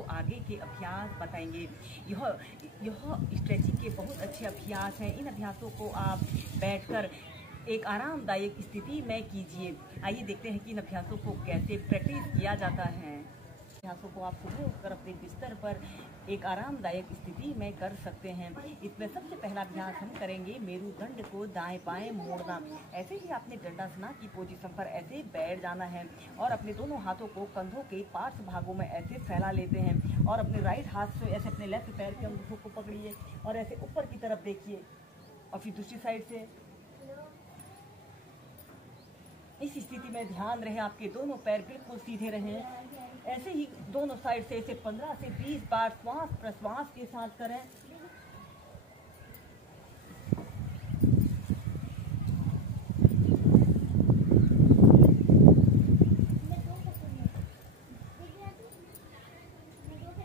आपको आगे के अभ्यास बताएंगे। यह स्ट्रेचिंग के बहुत अच्छे अभ्यास हैं। इन अभ्यासों को आप बैठकर एक आरामदायक स्थिति में कीजिए। आइए देखते हैं कि इन अभ्यासों को कैसे प्रैक्टिस किया जाता है। अभ्यासों को आप सुबह उठकर अपने बिस्तर पर एक आरामदायक स्थिति में कर सकते हैं। इसमें सबसे पहला अभ्यास हम करेंगे मेरुदंड को दाएं बाएं मोड़ना। ऐसे ही आपने दंडासना की पोजीशन पर ऐसे बैठ जाना है और अपने दोनों हाथों को कंधों के पार्श्व भागों में ऐसे फैला लेते हैं और अपने राइट हाथ से ऐसे अपने लेफ्ट पैर के अंगूठों को पकड़िए और ऐसे ऊपर की तरफ देखिए और फिर दूसरी साइड से। इस स्थिति में ध्यान रहे आपके दोनों पैर बिल्कुल सीधे रहें। ऐसे ही दोनों साइड से इसे 15 से 20 बार श्वास प्रश्वास के साथ करें।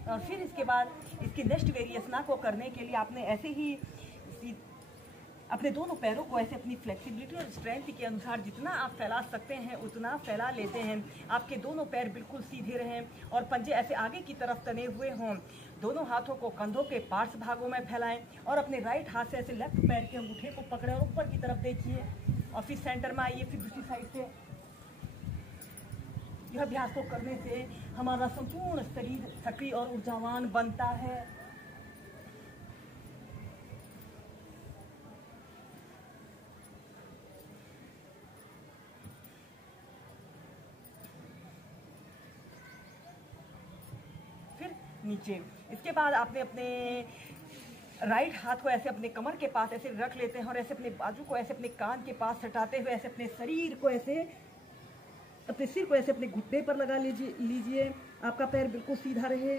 और फिर इसके बाद इसके नेक्स्ट वेरिएशन को करने के लिए आपने ऐसे ही अपने दोनों पैरों को ऐसे अपनी फ्लेक्सिबिलिटी और स्ट्रेंथ के अनुसार जितना आप फैला सकते हैं उतना फैला लेते हैं। आपके दोनों पैर बिल्कुल सीधे रहें और पंजे ऐसे आगे की तरफ तने हुए हों। दोनों हाथों को कंधों के पार्श्व भागों में फैलाएं और अपने राइट हाथ से ऐसे लेफ्ट पैर के अंगूठे को पकड़ें और ऊपर की तरफ देखिए और फिर सेंटर में आइए। फिर दूसरी साइड से। यह अभ्यास को करने से हमारा संपूर्ण शरीर सक्रिय और ऊर्जावान बनता है। नीचे। इसके बाद आपने अपने राइट हाथ को ऐसे अपने कमर के पास ऐसे रख लेते हैं और ऐसे अपने बाजू को ऐसे अपने कान के पास सटाते हुए ऐसे अपने शरीर को ऐसे अपने सिर को ऐसे अपने घुटने पर लगा लीजिए। आपका पैर बिल्कुल सीधा रहे।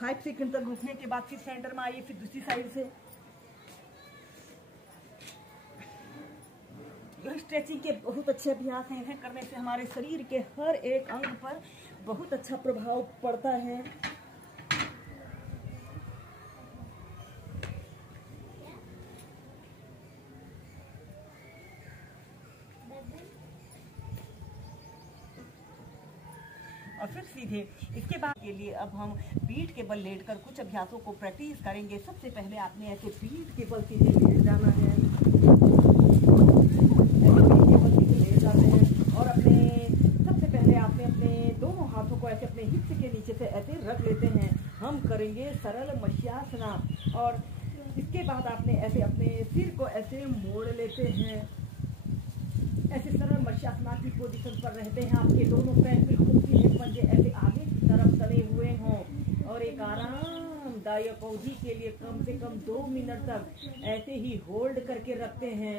5 सेकंड तक रुकने के बाद फिर सेंटर में आइए। फिर दूसरी साइड से। स्ट्रेचिंग के बहुत अच्छे अभ्यास हैं। इन्हें करने से हमारे शरीर के हर एक अंग पर बहुत अच्छा प्रभाव पड़ता है। और फिर सीधे। इसके बाद के लिए अब हम पीठ के बल लेटकर कुछ अभ्यासों को प्रैक्टिस करेंगे। सबसे पहले आपने ऐसे पीठ के बल सीधे लेट जाना है। और सबसे पहले आपने अपने दोनों हाथों को ऐसे अपने हिप्स के नीचे से ऐसे रख लेते हैं। हम करेंगे सरल मत्स्यासना। और इसके बाद आपने ऐसे अपने सिर को ऐसे मोड़ लेते हैं। ऐसे सरल मत्स्यासना की पोजीशन पर रहते हैं। आपके दोनों पैर बिल्कुल सीधे, पंजे ऐसे आगे की तरफ तले हुए हों और एक आरामदायक अवधि के लिए कम से कम 2 मिनट तक ऐसे ही होल्ड करके रखते हैं।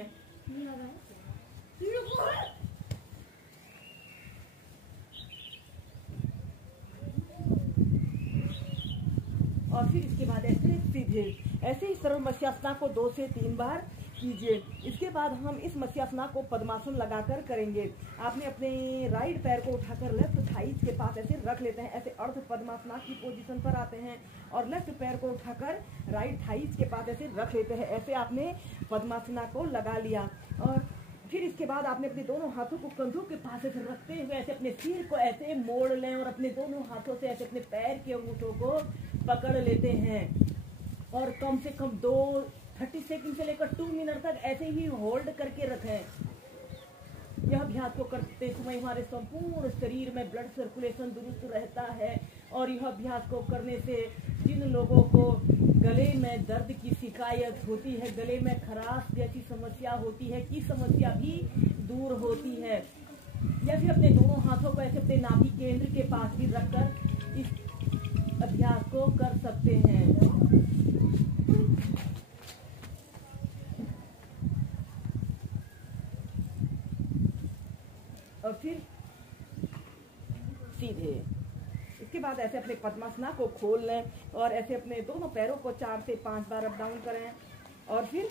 और फिर इसके बाद ऐसे सीधे ऐसे ही सरल मत्स्यासना को 2 से 3 बार कीजिए। इसके बाद हम इस मत्स्यासना को पद्मासन लगाकर करेंगे। आपने अपने राइट पैर को उठाकर लेफ्ट थाइज के पास ऐसे रख लेते हैं। ऐसे अर्ध पद्मासना की पोजीशन पर आते हैं और लेफ्ट पैर को उठाकर राइट थाइज के पास ऐसे रख लेते हैं। ऐसे आपने पद्मासना को लगा लिया। और फिर इसके बाद आपने अपने दोनों हाथों को कंधों के पास ऐसे रखते हुए ऐसे अपने सिर को ऐसे मोड़ लें और अपने दोनों हाथों से ऐसे अपने पैर के अंगूठों को पकड़ लेते हैं और कम से कम 30 सेकंड से लेकर 2 मिनट तक ऐसे ही होल्ड करके रखें। यह अभ्यास को करते समय हमारे संपूर्ण शरीर में ब्लड सर्कुलेशन दुरुस्त रहता है। और यह अभ्यास को करने से जिन लोगों को गले में दर्द की शिकायत होती है, गले में खराश जैसी समस्या होती है, की समस्या भी दूर होती है। या फिर अपने दोनों हाथों को ऐसे अपने नाभि केंद्र के पास भी रखकर इस अभ्यास को कर सकते हैं। और फिर सीधे। इसके बाद ऐसे अपने पद्मासना को खोल लें और ऐसे अपने दोनों पैरों को 4 से 5 बार अप डाउन करें और फिर